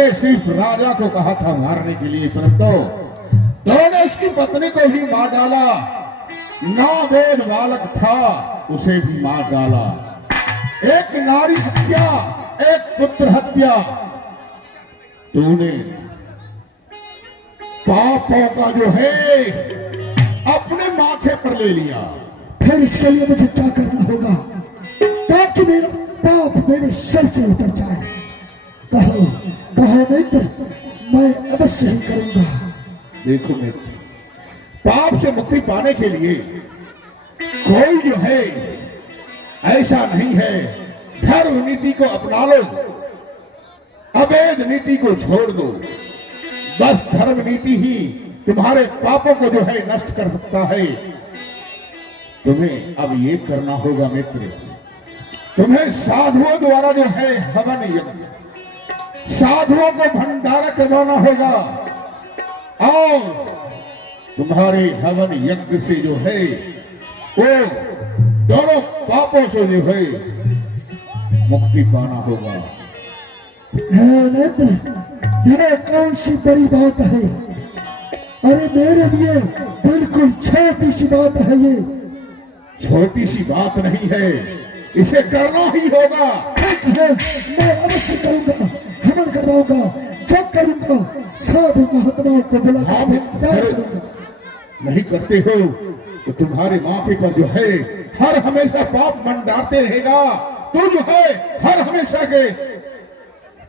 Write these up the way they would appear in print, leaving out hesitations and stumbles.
ने सिर्फ राजा को कहा था मारने के लिए, परंतु तूने उसकी पत्नी को भी मार डाला। 9 वेद बालक था, उसे भी मार डाला। एक नारी हत्या, एक पुत्र हत्या। तूने पापों का जो है अपने माथे पर ले लिया। फिर इसके लिए मुझे क्या करना होगा ताकि मेरा पाप मेरे सर से उतर जाए? कहो कहो मित्र, मैं अवश्य ही करूंगा। देखो मित्र, पाप से मुक्ति पाने के लिए कोई जो है ऐसा नहीं है धर्म नीति को अपना लो, अवैध नीति को छोड़ दो। बस धर्म नीति ही तुम्हारे पापों को जो है नष्ट कर सकता है। तुम्हें अब ये करना होगा मित्र, तुम्हें साधुओं द्वारा जो है हवन यज्ञ, साधुओं को भंडारा करवाना होगा और तुम्हारे हवन यज्ञ से जो है वो दोनों पापों से जो है मुक्ति पाना होगा। मित्र, यह कौन सी बड़ी बात है? अरे मेरे लिए बिल्कुल छोटी सी बात है। ये छोटी सी बात नहीं है, इसे करना ही होगा। ठीक है, मैं अवश्य करूंगा, हवन करवाऊंगा, जग करूंगा, साधु महात्माओं को बुलाकर करूंगा। नहीं करते हो तो तुम्हारे माथे पर जो है हर हमेशा पाप मंडाते रहेगा। तू जो है हर हमेशा के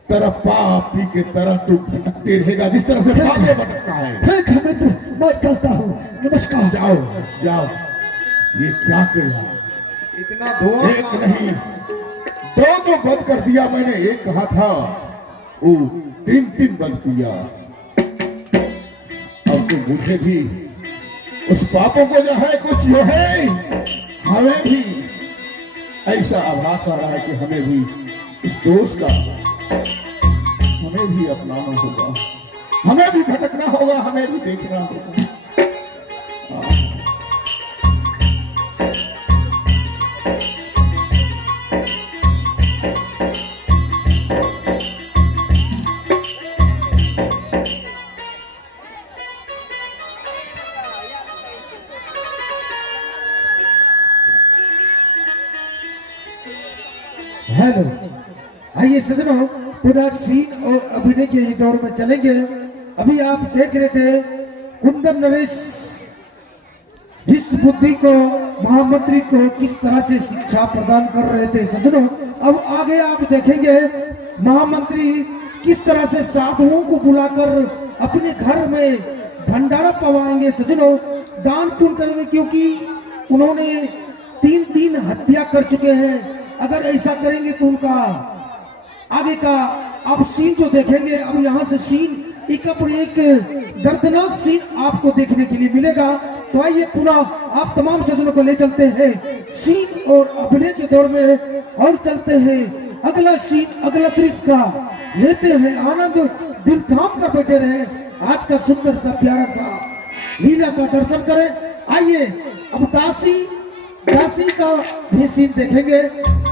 तरह पापी के तरह तू भटकते रहेगा, जिस तरह से भागे भटकता है। ठीक है मित्र, मैं चलता हूँ। नमस्कार। जाओ जाओ। ये क्या किया? इतना धुआं एक नहीं 2 तो बंद कर दिया मैंने। एक कहा था वो 3 बंद किया। अब तो मुझे भी उस पापों को जो है कुछ जो है हमें भी ऐसा आभास आ रहा है कि हमें भी इस दोष का हमें भी अपनाना होगा, हमें भी भटकना होगा, हमें भी देखना होगा। हेलो, आइए सजनों, पुनः सीन और अभिनय के ही दौर में चलेंगे। अभी आप देख रहे थे कुंदन नरेश जिस बुद्धि को महामंत्री को किस तरह से शिक्षा प्रदान कर रहे थे सजनों, अब आगे आप देखेंगे महामंत्री किस तरह से साधुओं को बुलाकर अपने घर में भंडारा पवाएंगे सजनों, दान पुण्य करेंगे, क्योंकि उन्होंने 3 हत्या कर चुके हैं। अगर ऐसा करेंगे तो उनका आगे का आप सीन जो देखेंगे, अब यहाँ से सीन एक पर एक दर्दनाक सीन आपको देखने के लिए मिलेगा। तो आइए पुनः आप तमाम सज्जनों को ले चलते हैं सीन और अभिनय के दौर में, और चलते हैं अगला सीन, अगला दृश्य का लेते हैं आनंद। दिल थाम कर बैठे रहे, आज का सुंदर सा प्यारा सा लीला का दर्शन करें। आइए अब दासी का भी सीन देखेंगे।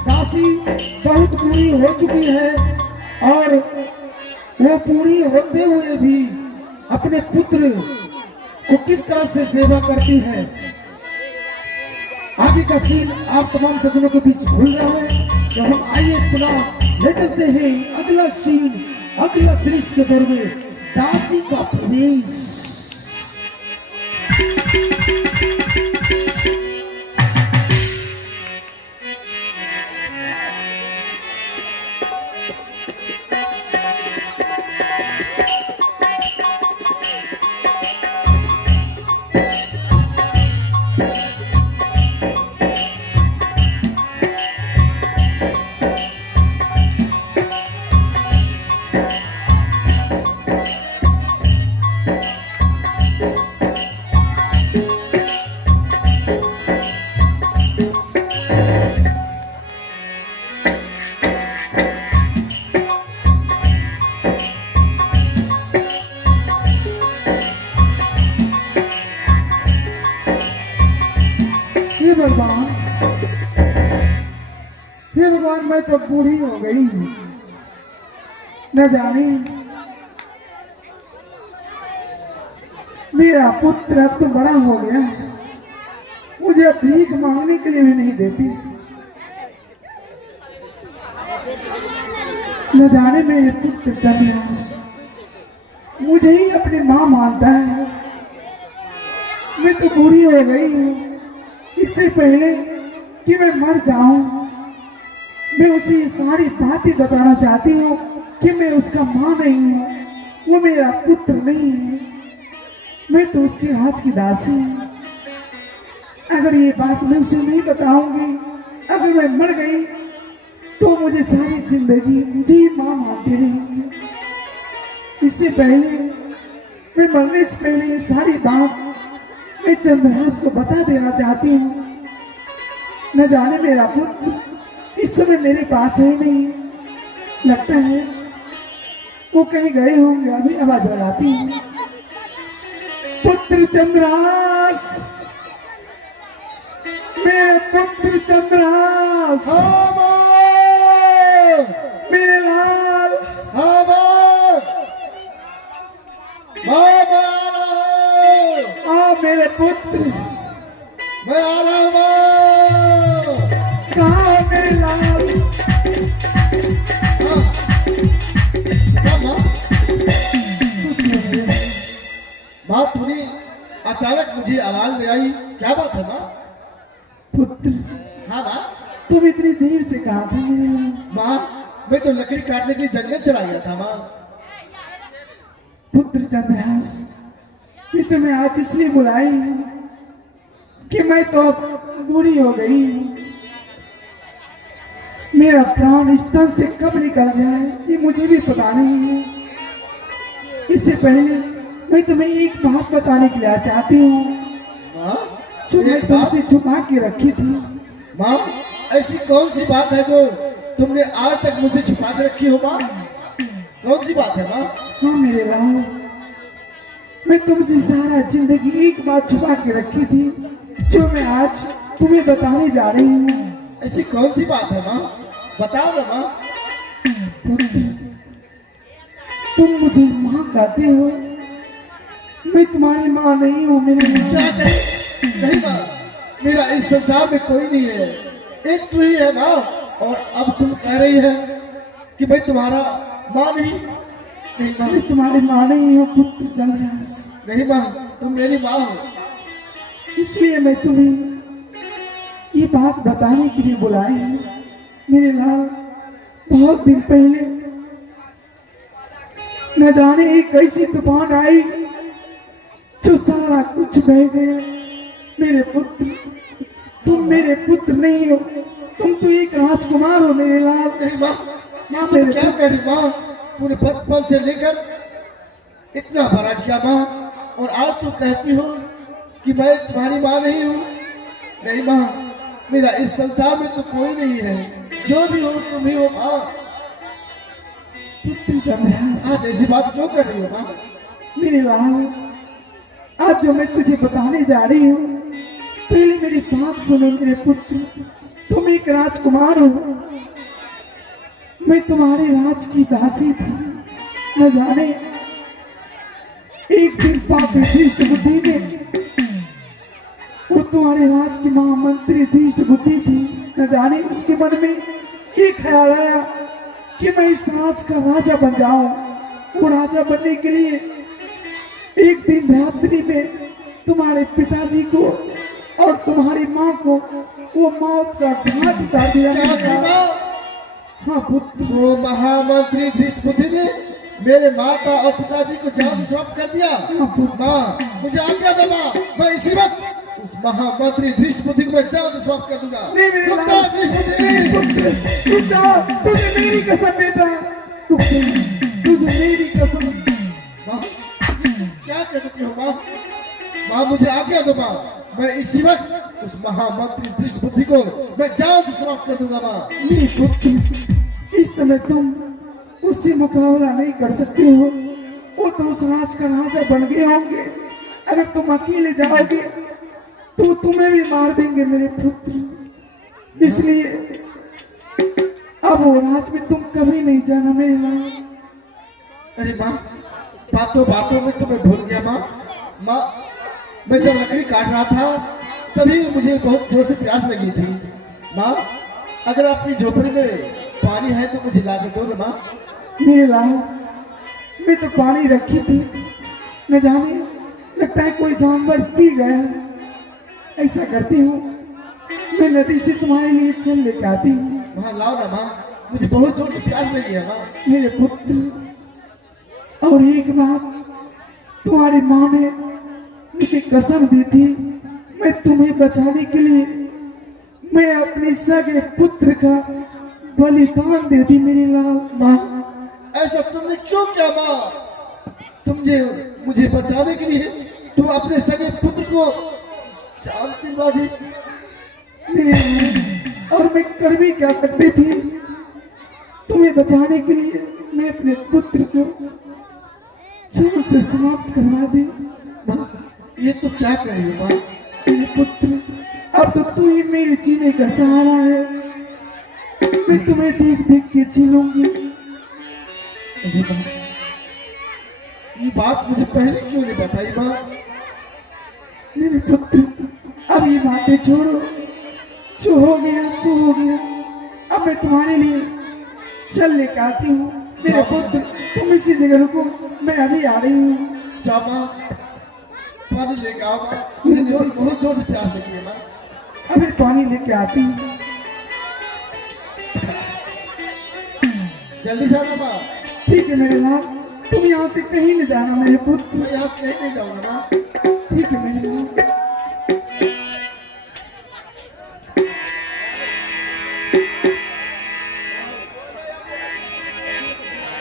दासी बहुत पूरी हो चुकी है और वो पूरी होते हुए भी अपने पुत्र को किस तरह से सेवा करती है। आगे का सीन आप तमाम सज्जनों के बीच भूल रहे हैं, तो हम आइए पुनः ले चलते हैं अगला सीन, अगला दृश्य के दौर में दासी का प्रवेश। भगवान, मैं तो बूढ़ी हो गई, न जाने मेरा पुत्र अब तो बड़ा हो गया है, मुझे अब भीख मांगने के लिए भी नहीं देती। न जाने मेरे पुत्र चंद्रहास मुझे ही अपनी माँ मानता है। मैं तो बूढ़ी हो गई हूँ, इससे पहले कि मैं मर जाऊं मैं उसे ये सारी बातें बताना चाहती हूँ कि मैं उसका माँ नहीं हूँ, वो मेरा पुत्र नहीं है, मैं तो उसके राज की दासी हूँ। अगर ये बात मैं उसे नहीं बताऊंगी, अगर मैं मर गई तो मुझे सारी जिंदगी मुझे ही माँ मानती रहेंगी। इससे पहले मैं मरने से पहले ये सारी बात मैं चंद्रहास को बता देना चाहती हूँ। न जाने मेरा पुत्र इस समय मेरे पास है नहीं, लगता है वो कहीं गए होंगे। अभी आवाज लगाती हूँ, पुत्र चंद्रहास, मेरे पुत्र चंद्रहास, मेरे लाल, मेरे पुत्र, मैं आ रहा हूँ। कहाँ है मेरे लाल? माँ पूरी अचानक मुझे आवाज ले आई, क्या बात है माँ? पुत्र, हाँ माँ। तुम इतनी देर से कहाँ थे मेरे लाल? माँ मैं तो लकड़ी काटने के लिए जंगल चला गया था माँ। पुत्र चंद्रहास, मैं तुम्हें आज इसलिए बुलाई हूँ कि मैं तो अब बूढ़ी हो गई हूँ। मेरा प्राण इस तन से कब निकल जाए ये मुझे भी पता नहीं है। इससे पहले मैं तुम्हें एक बात बताने के लिए चाहती हूँ माँ जो मैं तुमसे छुपा के रखी थी। माँ ऐसी कौन सी बात है जो तुमने आज तक मुझसे छुपा के रखी हो माँ? कौन सी बात है माँ? हाँ मेरे लाल, मैं तुमसे सारा जिंदगी एक बात छुपा के रखी थी जो मैं आज तुम्हें बताने जा रही हूँ। ऐसी कौन सी बात है माँ? बताओ ना माँ। पुत्र, तुम मुझे माँ कहते हो, मैं तुम्हारी माँ नहीं हूँ मेरे लाल। क्या करें? नहीं माँ, मेरा इस संसार में कोई नहीं है, एक तू ही है माँ। और अब तुम कह रही है कि मैं तुम्हारा माँ नहीं? नहीं माँ, मैं तुम्हारी माँ नहीं हूँ पुत्र चंद्रहास। नहीं माँ, तुम मेरी माँ हो। इसलिए मैं तुम्हें ये बात बताने के लिए बुलाई हूँ मेरे लाल। बहुत दिन पहले न जाने एक ऐसी तूफान आई जो सारा कुछ बह गया। मेरे पुत्र, तुम मेरे पुत्र नहीं हो, तुम तो एक राजकुमार हो मेरे लाल। नहीं माँ, माँ तुम क्या कह रही माँ? पूरे बचपन से लेकर इतना बड़ा किया माँ, और आज तुम कहती हो कि मैं तुम्हारी माँ नहीं हूँ? नहीं माँ, मेरा इस संसार में तो कोई नहीं है, जो भी हो तुम ही हो माँ। पुत्र चंद्रहास, आज ऐसी बात क्यों कर रही हो माँ? मेरे लाल, आज जो मैं तुझे बताने जा रही हूँ, पहले मेरी बात सुनो मेरे पुत्र। तुम एक राजकुमार हो, मैं तुम्हारे राज की दासी थी। न जाने एक दिन पापी धृष्ट बुद्धि ने, वो तुम्हारे राज की महामंत्री धृष्ट बुद्धि थी, न जाने उसके मन में एक ख्याल आया कि मैं इस राज का राजा बन जाऊं। वो राजा बनने के लिए एक दिन रात्रि में तुम्हारे पिताजी को और तुम्हारी माँ को वो मौत का घाट उतार दिया। हाँ पुत्र, वो महामंत्री धृष्ट बुद्धि ने मेरे माता और पिताजी को जान से समाप्त कर दिया। हाँ पुत्र, माँ मुझे आज्ञा दो माँ, मैं इसी वक्त उस महामंत्री धृष्ट बुद्धि को मैं जान से समाप्त कर दूंगा। नहीं मेरे रुक लाल, जा, धृष्ट बुद्धि। पुत्र, रुक जा, तुझे मेरी कसम बेटा, रुक जा, तुझे मेरी कसम। माँ क्या कहती हो माँ? माँ मुझे आज्ञा दो माँ, मैं इसी वक्त उस महामंत्री धृष्ट बुद्धि को मैं जान से समाप्त कर दूंगा माँ। नहीं पुत्र, इस समय तुम उससे मुकाबला नहीं कर सकते हो। वो तो उस राज का राजा बन गए होंगे। अगर तुम अकेले जाओगे तो तुम्हें भी मार देंगे मेरे पुत्र। इसलिए अब वो राज में तुम कभी नहीं जाना मेरे लाल। अरे माँ, बातों बातों में तुम्हें भूल गया माँ। माँ, मैं जब लकड़ी काट रहा था तभी मुझे बहुत जोर से प्यास लगी थी। माँ, अगर अपनी झोपड़ी में पानी है तो मुझे ला के दो ना माँ। मेरे लाल, मैं तो पानी रखी थी, न जाने लगता है कोई जानवर पी गया। ऐसा करती हूँ, मैं नदी से तुम्हारे लिए चल लेके आती हूँ। माँ लाओ ना माँ, मुझे बहुत जोर से प्यास लगी है माँ। मेरे पुत्र, और एक बात, तुम्हारी माँ ने मुझे कसम दी थी, मैं तुम्हें बचाने के लिए मैं अपने सगे पुत्र का बलिदान दे दी मेरे लाल। माँ, ऐसा तुमने क्यों किया माँ? मुझे बचाने के लिए तुम अपने सगे पुत्र को जान दिलवा दी। मेरे लाल, और मैं कर भी क्या सकती थी? तुम्हें बचाने के लिए मैं अपने पुत्र को जान से समाप्त करवा दी। माँ, ये तो क्या करिए माँ? मेरे पुत्र, अब तो तू ही मेरे जीने का सहारा है। मैं तुम्हें देख देख के जी लूंगी। अरे माँ, ये बात मुझे पहले क्यों नहीं बताई माँ? मेरे पुत्र, अब ये बातें छोड़ो, जो हो गया सो हो गया। अब मैं तुम्हारे लिए चल लेकर आती हूँ। मेरे पुत्र, तुम इसी जगह रुको, मैं अभी आ रही हूँ। जा माँ, पानी लेके आओ माँ, मुझे बहुत जोर से प्यास लगी है माँ। अभी पानी लेके आती हूँ। जल्दी से आना माँ। ठीक है मेरे लाल, तुम यहाँ से कहीं नहीं जाना मेरे पुत्र। मैं यहाँ से कहीं नहीं जाऊँगा माँ। ठीक है मेरे लाल।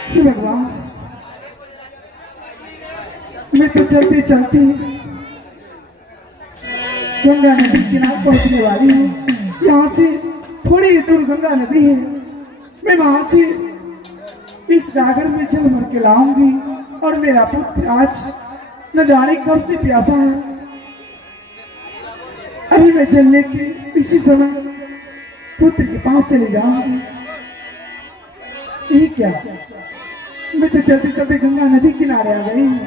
हे भगवान, मैं तो चलती चलती गंगा नदी किनारे पहुंचने वाली हूँ। यहाँ से थोड़ी ही दूर गंगा नदी है। मैं वहां से इस गागर में जल भर के लाऊंगी, और मेरा पुत्र आज न जाने कब से प्यासा है। अभी मैं जल लेके इसी समय पुत्र के पास चले जाऊंगी। ये क्या, मैं तो चलते चलते गंगा नदी किनारे आ गई हूँ।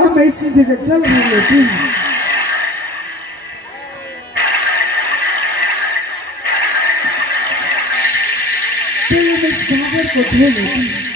अब मैं इसी जगह जल भर लेती हूँ। पहले मैं इस गागर को धो लेती हूँ।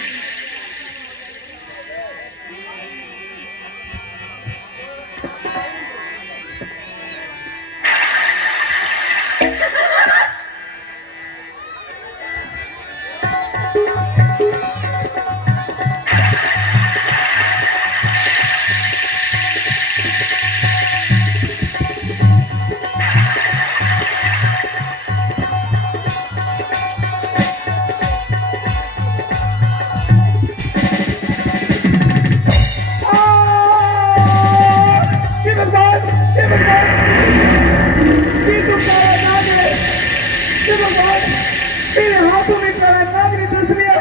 मेरे हाथों में काला नाग ने डस लिया।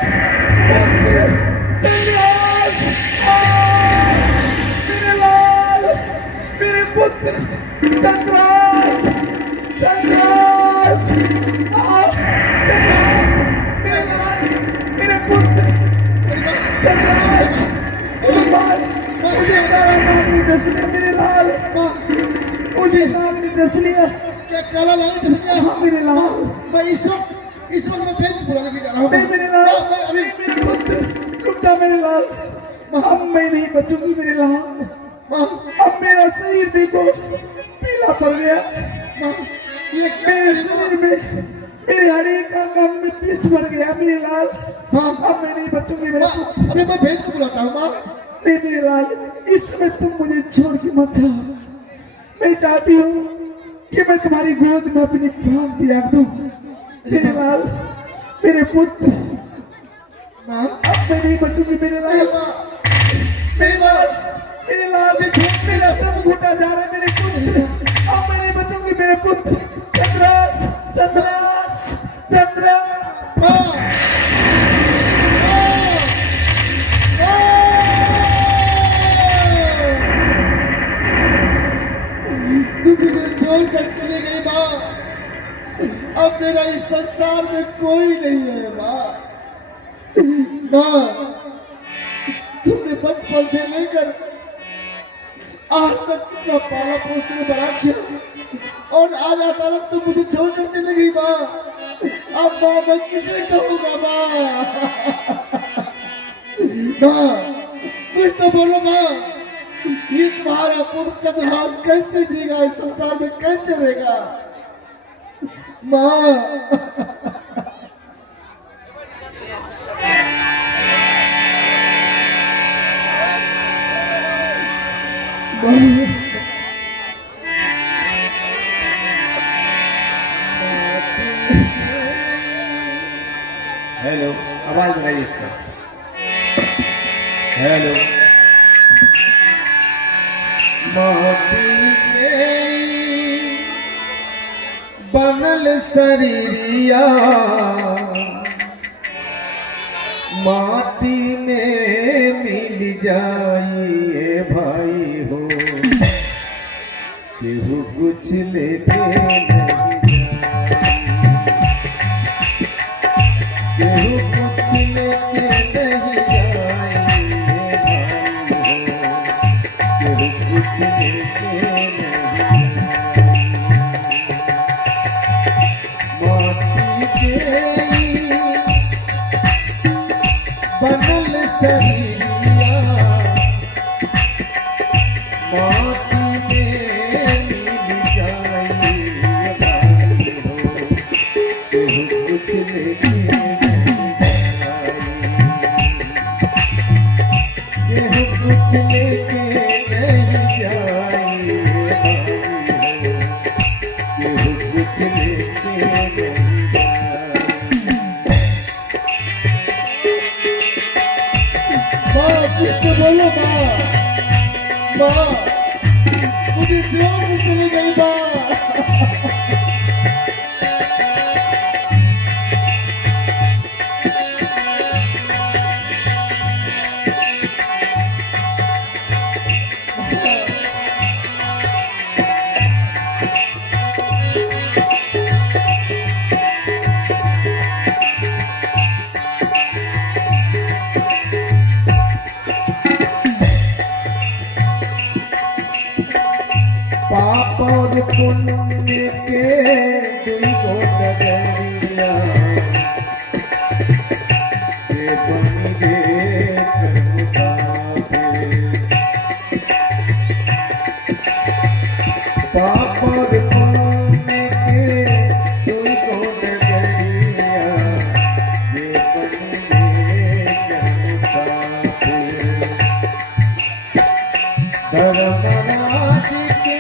चंद्रास, मेरे लाल, मेरे पुत्र, चंद्रास, चंद्रास, चंद्रास, मेरे लाल, मेरे पुत्र, चंद्रास, मेरे लाल, मुझे काला नाग ने डस लिया। मेरे लाल, मुझे नाग ने डस लिया। क्या काला नाग ने डस लिया? हाँ मेरे लाल, मैं इस वक्त मैं पेट बुलाने के जा रहा हूँ। नहीं मेरे लाल, अभी मेरे पुत्र, रुक जा मेरे लाल। अब मैं नहीं बचूंगी मेरे लाल। अब मेरा शरीर देखो पीला पड़ गया। मेरे शरीर में, मेरे हर एक अंग में विष बढ़ गया मेरे लाल। अब मैं नहीं बचूंगी मेरे पुत्र। अभी मैं भेद को बुलाता हूँ माँ। नहीं मेरे लाल, इस समय तुम मुझे छोड़ के मत जाओ। मैं चाहती हूँ कि मैं तुम्हारी गोद में अपनी प्राण त्याग दूं। मेरे लाल, मेरे पुत्र, अब मैं नहीं बचूंगी मेरे लाल। मेरे लाल, मेरे लाल, मेरा सब घुटा जा रहा है मेरे पुत्र। अब मैं नहीं बचूंगी मेरे पुत्र। चंद्रास, चंद्रास, चंद्रा, तुम मुझे छोड़कर चली गई माँ। अब मेरा इस संसार में कोई नहीं है माँ। माँ, आज तक कितना पाला पोस कर बड़ा किया और आज अचानक तो मुझे छोड़कर चली गई माँ। अब माँ मैं किसे कहूँगा माँ? माँ कुछ तो बोलो माँ, ये तुम्हारा पुत्र चंद्रहास कैसे जीगा, इस संसार में कैसे रहेगा माँ? हेलो, आवाज बनाइए इसका। हेलो। माटी के बनल शरीरिया माटी में मिल जाइए भाई हो, केहू कुछ लेके नहीं केहू कुछ लेके नहीं जाइए भाई हो, केहू कुछ लेके नहीं माटी के बनल शरीरिया माटी में मिल जाइए भाई हो, केहू कुछ लेके कुछ लेके नहीं जाइए केहू कुछ लेके नहीं माँ कुछ तो बोलो माँ। माँ मुझे जोर में चली गई माँ। पाप और पुण्य के दुगो नगरिया के बन गे मुसाफिर। पाप और पुण्य के दुगो नगरिया के बन गे मुसाफिर। धर्मराज के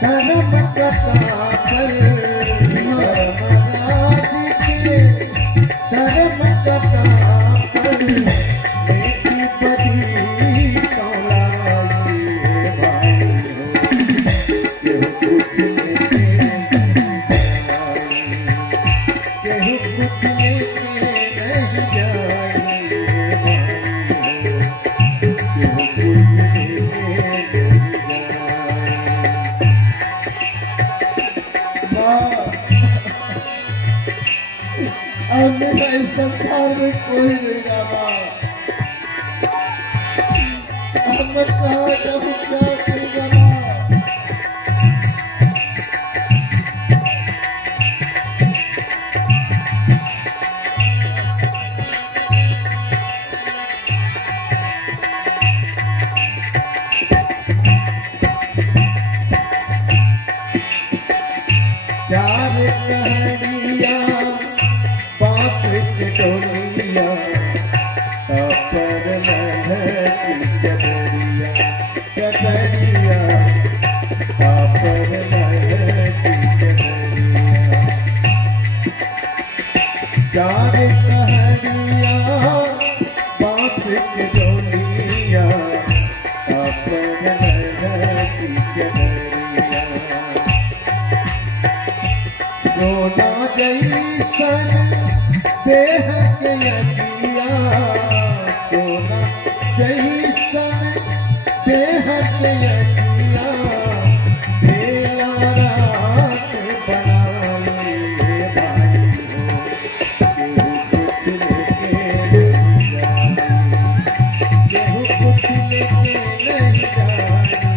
धर्म कथा पर, धर्मराज के धर्म कथा पर बेटी बड़ी कौलाइए भाई हो, केहू कुछ लेके नहीं जाए, केहू कुछ लेके नहीं जाए भाई हो, केहू कुछ लेके नहीं जाए। अब मेरा इस संसार में कोई नहीं रहा। अब मैं कहाँ जाऊँ, क्या करूँगा माँ? चार कहरिया बांस के डोलिया पर लहरी चदरिया चदरिया पर लहरी चदरिया। चार कहरिया बांस के डोलिया पर लहरी चदरिया। सोना जैसन देह के अगिया, सोना जैसन देह के अगिया, बेला रात बनाइए भाई हो, केहू कुछ लेके नहीं जाए, केहू कुछ लेके नहीं जाए।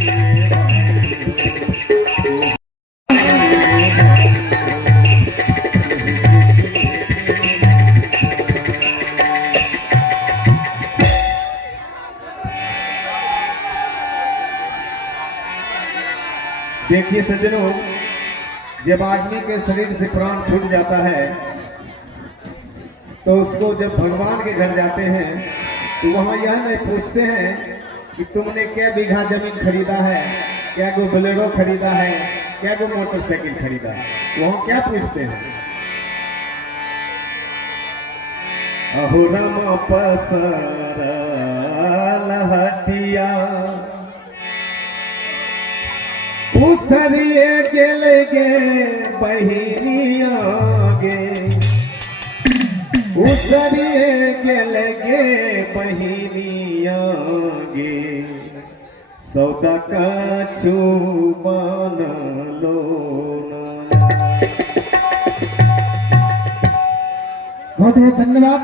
देखिए सज्जनों, जब आदमी के शरीर से प्राण छूट जाता है तो उसको जब भगवान के घर जाते हैं तो वहां यह नहीं पूछते हैं कि तुमने क्या बीघा जमीन खरीदा है, क्या को बोलेरो खरीदा है, क्या को मोटरसाइकिल खरीदा है। वहां क्या पूछते हैं? अहो राम पसरा लहटिया उसरिए गेले गे बहिनिया गे, उसरिए गेले गे बहिनिया गे, सौदा कछु मान लो ना। बहुत बहुत धन्यवाद।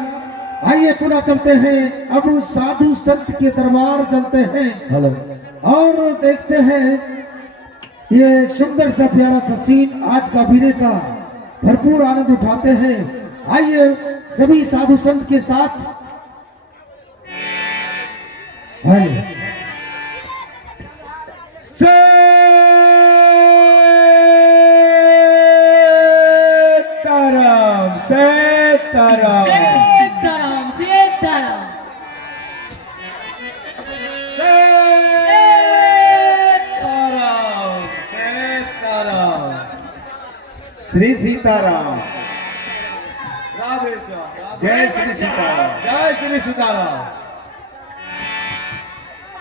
आइए पुनः चलते हैं, अब साधु संत के दरबार चलते हैं। हेलो। और देखते हैं ये सुंदर सा प्यारा सा सीन, आज का वीरे का भरपूर आनंद उठाते हैं। आइए सभी साधु संत के साथ। हेलो। सीताराम सीताराम सीताराम सीताराम सीताराम श्री सीताराम। राधे श्याम। जय श्री सीताराम। जय श्री सीताराम।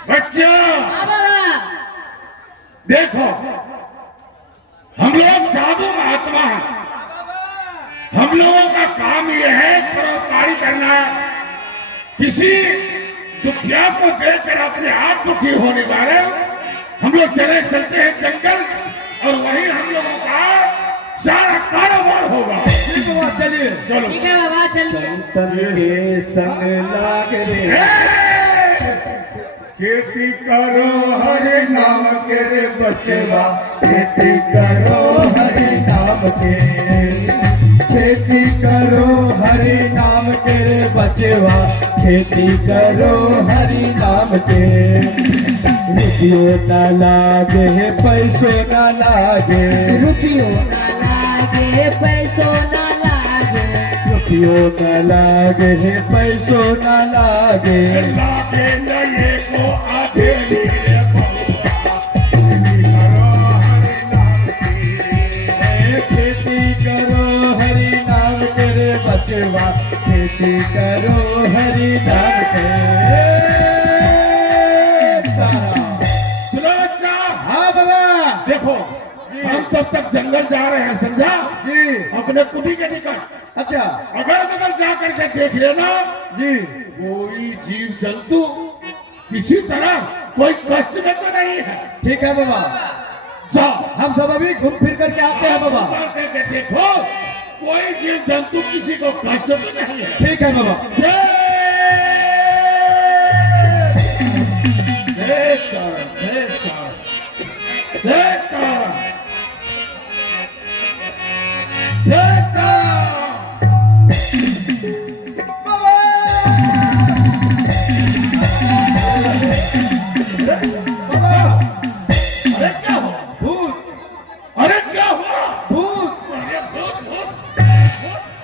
बच्चों बाबा देखो, हम लोग साधु महात्मा हैं। हम लोगों का काम यह है परोपकारी करना। किसी दुखिया को देखकर अपने आप दुखी होने वाले हम लोग चले चलते हैं जंगल, और वहीं हम लोगों का सारा कारोबार होगा। चलिए चलो। ठीक है बाबा चलिए। संतन के संग लाग रे, खेती करो हरे नाम के रे बचवा, खेती करो हरे नाम के, खेती करो हरे नाम के रे बचवा, खेती करो हरे नाम के। रुपयो न लागे पैसो न लागे, रुपयो ना लागे पैसो ना लागे, रुपयो न लागे पैसो न लागे, लागे नये को आधे लिए खेती करो हरि नाम के रे बचवा, खेती करो हरि नाम के। हाँ बाबा, देखो हम तब तक जंगल जा रहे हैं, समझा जी? अपने कुटी के निकट अच्छा। अगल बगल जा करके देख लेना जी। कोई जीव जंतु किसी तरह कोई कष्ट में तो नहीं है। ठीक है बाबा, जाओ हम सब अभी घूम फिर करके आते हैं बाबा। करके देखो कोई जीव जंतु किसी को कष्ट तो नहीं है। ठीक है बाबा। अरे क्या हुआ? भूत। अरे क्या हुआ? भूत। अरे भूत भूत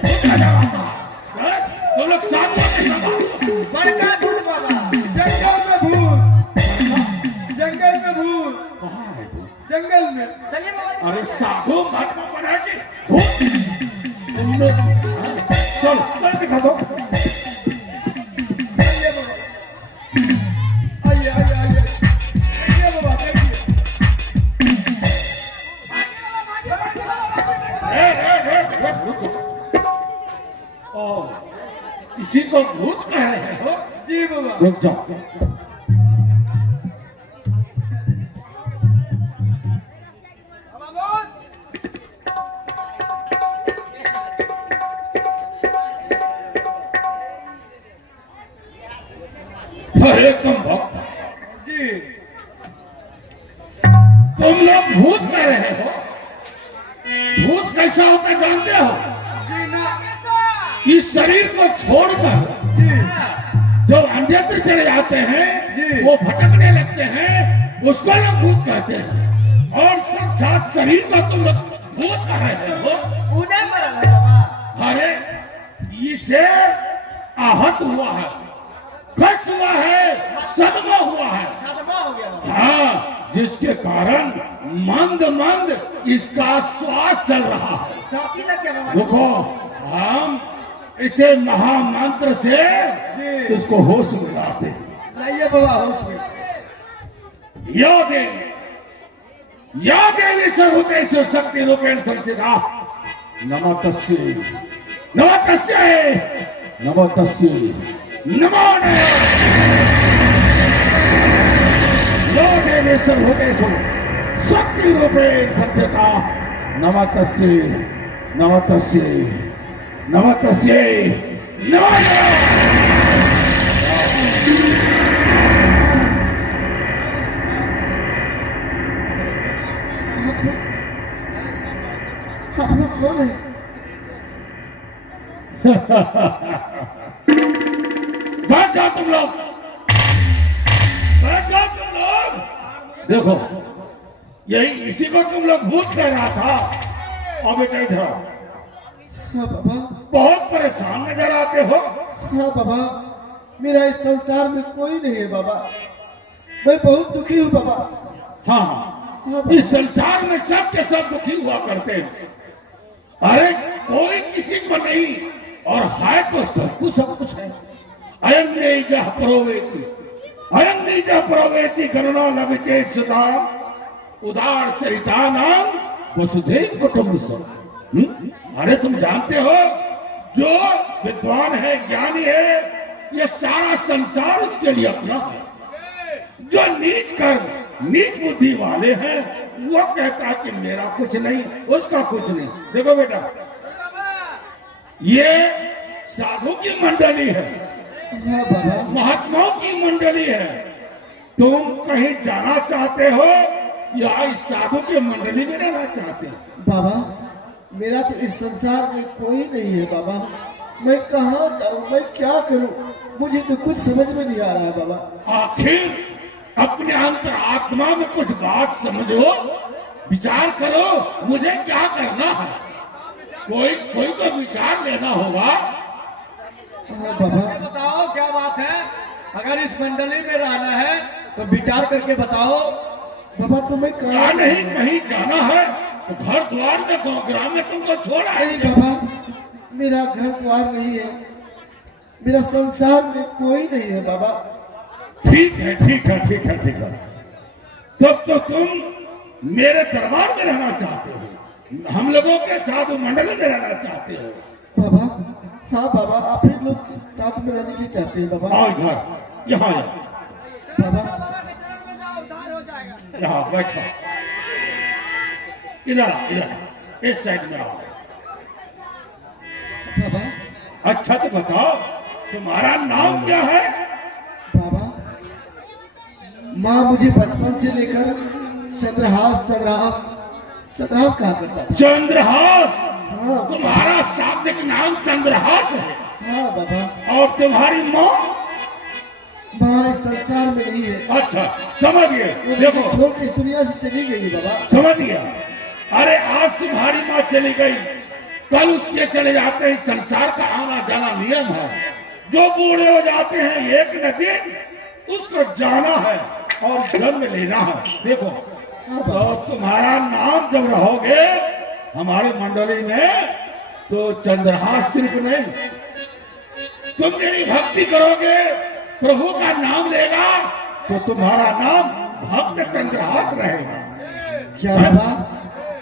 भूत आ रहा था। तुम लोग साथ में बड़का भूत बाबा। जंगल में भूत। जंगल में भूत। जंगल में। चलिए बाबा। अरे साधु महात्मा बना के भूत तुम लोग चलो दिखा दो। आइए आइए आइए। देखिए बाबा देखिए। किसी को भूत कह रहे हो? जी बाबा। रुक जाओ। अरे कम भक्त जी। तुम लोग भूत कह रहे हो? भूत कैसा होता है जानते हो? जी ना। इस शरीर को छोड़कर जी। जो अन्यत्र चले जाते हैं जी। वो भटकने लगते हैं, उसको लोग भूत कहते हैं। और साक्षात शरीर का तुम भूत कर रहे हो। उन्हें मरल है बाबा। अरे इसे आहत हुआ है, कष्ट हुआ है, सदमा हुआ है। सदमा हो गया बाबा। हाँ, जिसके कारण मंद मंद इसका श्वास चल रहा है। छाती लग गया बाबा। रुको, हम इसे महामंत्र से इसको होश में लाते हैं। लाइए बाबा होश में। या देवी सर्वतेषु शक्ति रूपेण संस्थिता नमो तस्यै नमो तस्यै नमो तस्यै नमो नमः। या देवी सर्वतेषु शक्ति रूपेण संस्थिता नमो तस्यै नमो तस्यै नमो तस्यै नमो नमः। आप लोग कौन है? बैठ जाओ तुम लोग, बैठ जाओ तुम लोग। देखो, यही इसी को तुम लोग भूत कह रहा था। और बेटा इधर आओ। हाँ बाबा। बहुत परेशान नजर आते हो। हाँ बाबा, मेरा इस संसार में कोई नहीं है बाबा। मैं बहुत दुखी हूँ बाबा। हाँ, हाँ बाबा। इस संसार में सब के सब दुखी हुआ करते हैं। अरे कोई किसी को नहीं, और है तो सब कुछ है। अयं निजः प्रोवेति, अयं निजः प्रोवेति गणना लभते सुधा उदार चरितानां वसुधैव कुटुम्बकम्। अरे तुम जानते हो, जो विद्वान है, ज्ञानी है, ये सारा संसार उसके लिए अपना है। जो नीच कर्म, नीच बुद्धि वाले हैं, वो कहता कि मेरा कुछ नहीं, उसका कुछ नहीं। देखो बेटा, ये साधु की मंडली है, हाँ बाबा। महात्माओं की मंडली है। तुम कहीं जाना चाहते हो या इस साधु की मंडली में रहना चाहते हो? बाबा, मेरा तो इस संसार में कोई नहीं है बाबा। मैं कहाँ जाऊँ, मैं क्या करूँ, मुझे तो कुछ समझ में नहीं आ रहा है बाबा। आखिर अपने अंतर आत्मा में कुछ बात समझो, विचार करो, मुझे क्या करना है। कोई तो विचार लेना होगा। हाँ बाबा। बताओ क्या बात है। अगर इस मंडली में रहना है तो विचार करके बताओ। बाबा तुम्हें क्या कहाँ नहीं, कहीं जाना है तो घर द्वार में, गाँव ग्राम में तुमको छोड़ा है। नहीं बाबा, मेरा घर द्वार नहीं है, मेरा संसार में कोई नहीं है बाबा। ठीक है, ठीक है, ठीक है, ठीक है। तब तो तुम मेरे दरबार में रहना चाहते हो, हम लोगों के साधु मंडल में रहना चाहते हो। बाबा, हाँ बाबा, आप ही लोग साथ में रहने के लिए चाहते हैं बाबा। आओ इधर, यहाँ आओ, बाबा, यहाँ बैठो। इधर आओ, इधर आओ, इस साइड में आओ। बाबा, अच्छा तो बताओ, तुम्हारा नाम क्या है? बाबा, माँ मुझे बचपन से लेकर चंद्रहास चंद्रहास चंद्रहास कहा करता था। चंद्रहास? हाँ तुम्हारा शाब्दिक नाम चंद्रहास है। हाँ बाबा। और तुम्हारी माँ? माँ इस संसार में नहीं है। अच्छा, समझ गए। वो देखो, मुझे छोड़ के इस दुनिया से चली गई है बाबा। समझ गया। अरे आज तुम्हारी माँ चली गई, कल उसके चले जाते हैं। संसार का आना जाना नियम है। जो बूढ़े हो जाते हैं एक न दिन उसको जाना है और जन्म लेना है। देखो, तो तुम्हारा नाम जब रहोगे हमारे मंडली में तो चंद्रहास सिर्फ नहीं, तुम मेरी भक्ति करोगे, प्रभु का नाम लेगा तो तुम्हारा नाम भक्त चंद्रहास रहेगा। क्या बाबा,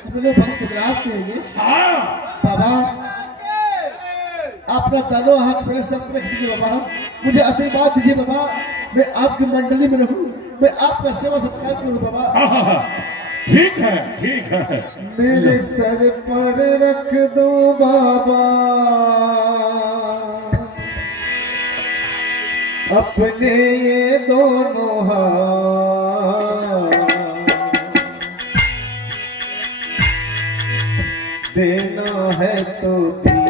हम लोग भक्त चंद्रहास कहेंगे? हाँ बाबा, अपना दोनों हाथ मेरे सर पर रख दीजिए बाबा, मुझे आशीर्वाद दीजिए बाबा। मैं आपकी मंडली में रहूं, मैं आपका सेवा सत्कार करूं बाबा। ठीक है, ठीक है। मेरे सर पर रख दो बाबा अपने ये दोनों हाथ, देना है तो भी